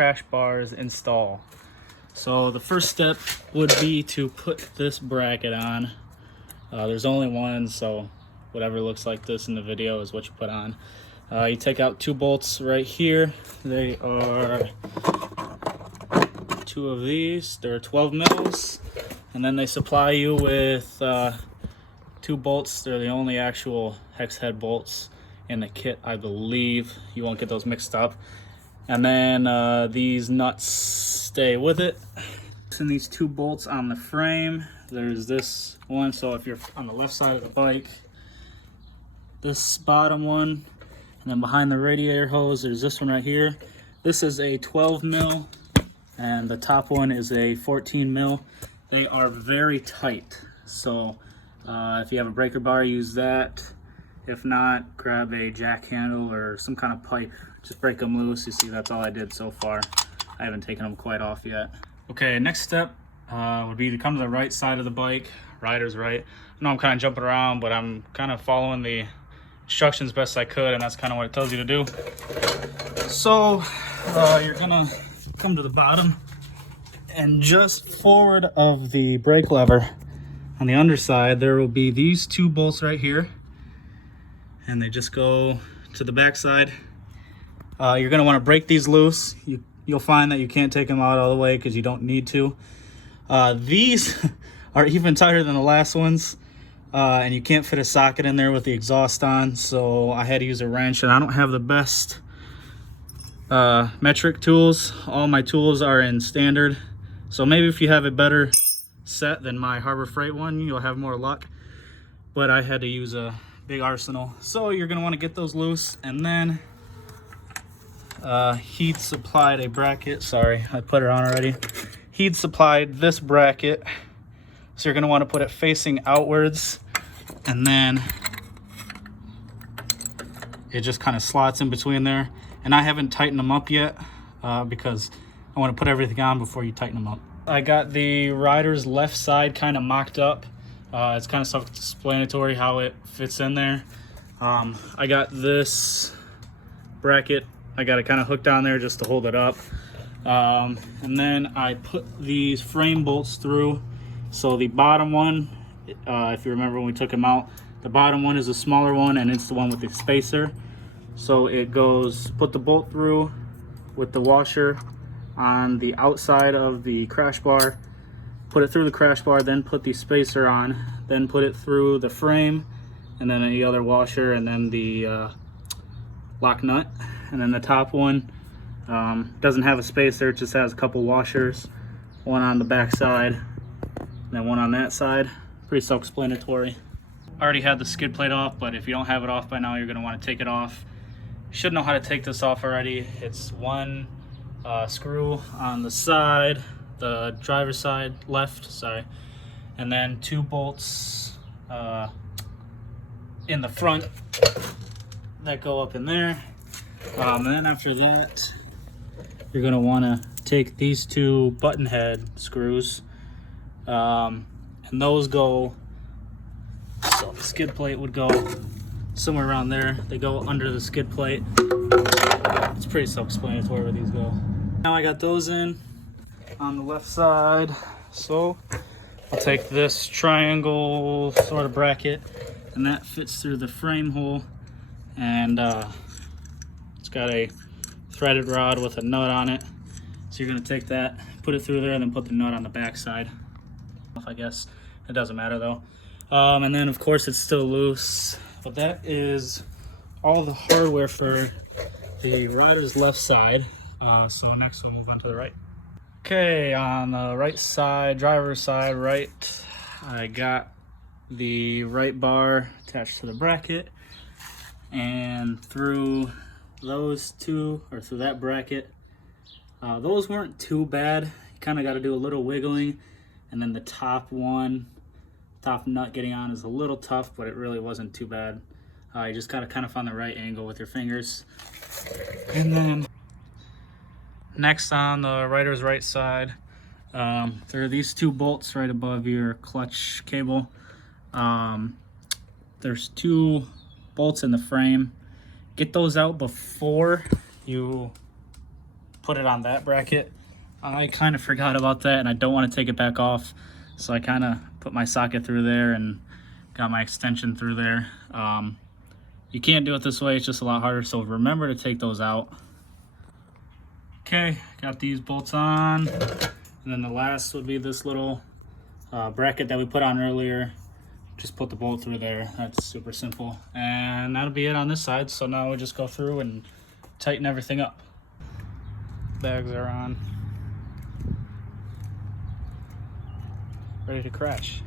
crash bars install. So the first step would be to put this bracket on. There's only one, so whatever looks like this in the video is what you put on. You take out 2 bolts right here. They are 2 of these. They're 12 mils, and then they supply you with 2 bolts. They're the only actual hex head bolts in the kit, I believe. You won't get those mixed up. And then these nuts stay with it. And these 2 bolts on the frame. There's this one, so if you're on the left side of the bike, this bottom one, and then behind the radiator hose, there's this one right here. This is a 12 mil, and the top one is a 14 mil. They are very tight, so if you have a breaker bar, use that. If not, grab a jack handle or some kind of pipe. Just break them loose. You see, that's all I did so far. I haven't taken them quite off yet. Okay, next step would be to come to the right side of the bike, rider's right. I know I'm kind of jumping around, but I'm kind of following the instructions best I could, and that's kind of what it tells you to do. So you're gonna come to the bottom, and just forward of the brake lever on the underside, there will be these 2 bolts right here, and they just go to the back side. You're gonna want to break these loose. You'll find that you can't take them out all the way because you don't need to. These are even tighter than the last ones. And you can't fit a socket in there with the exhaust on, so I had to use a wrench, and I don't have the best metric tools. All my tools are in standard, so maybe if you have a better set than my Harbor Freight one, you'll have more luck, but I had to use a big arsenal. So you're going to want to get those loose, and then Heath supplied a bracket. Sorry, I put it on already. Heath supplied this bracket. So you're going to want to put it facing outwards, and then it just kind of slots in between there. And I haven't tightened them up yet because I want to put everything on before you tighten them up. I got the rider's left side kind of mocked up. It's kind of self-explanatory how it fits in there. I got this bracket. I got it kind of hooked on there just to hold it up. And then I put these frame bolts through. So the bottom one, if you remember when we took them out, the bottom one is the smaller one, and it's the one with the spacer. So it goes, put the bolt through with the washer on the outside of the crash bar, put it through the crash bar, then put the spacer on, then put it through the frame, and then the other washer, and then the lock nut. And then the top one doesn't have a spacer, it just has a couple washers, one on the back side, then one on that side. Pretty self-explanatory. I already had the skid plate off, but if you don't have it off by now, you're going to want to take it off. You should know how to take this off already. It's 1 screw on the side, the driver's side, left, sorry, and then 2 bolts in the front that go up in there. And then after that, you're going to want to take these 2 button head screws, and those go, so the skid plate would go somewhere around there. They go under the skid plate. It's pretty self-explanatory where these go. Now I got those in on the left side, so I'll take this triangle sort of bracket, and that fits through the frame hole, and it's got a threaded rod with a nut on it. So you're going to take that, put it through there, and then put the nut on the back side. I guess it doesn't matter though. And then of course it's still loose, but that is all the hardware for the rider's left side. So next we'll move on to the right. Okay, on the right side, driver's side, right, I got the right bar attached to the bracket, and through those 2, or through that bracket, those weren't too bad. You kind of got to do a little wiggling, and then the top one, top nut getting on is a little tough, but it really wasn't too bad. You just gotta kind of find the right angle with your fingers. And then next on the rider's right side, there are these 2 bolts right above your clutch cable. There's 2 bolts in the frame. Get those out before you put it on that bracket. I kind of forgot about that, and I don't want to take it back off, so I kind of put my socket through there and got my extension through there. You can't do it this way, it's just a lot harder, so remember to take those out. Okay, got these bolts on, and then the last would be this little bracket that we put on earlier. Just put the bolt through there. That's super simple, and that'll be it on this side. So now we just go through and tighten everything up. Bags are on, ready to crash.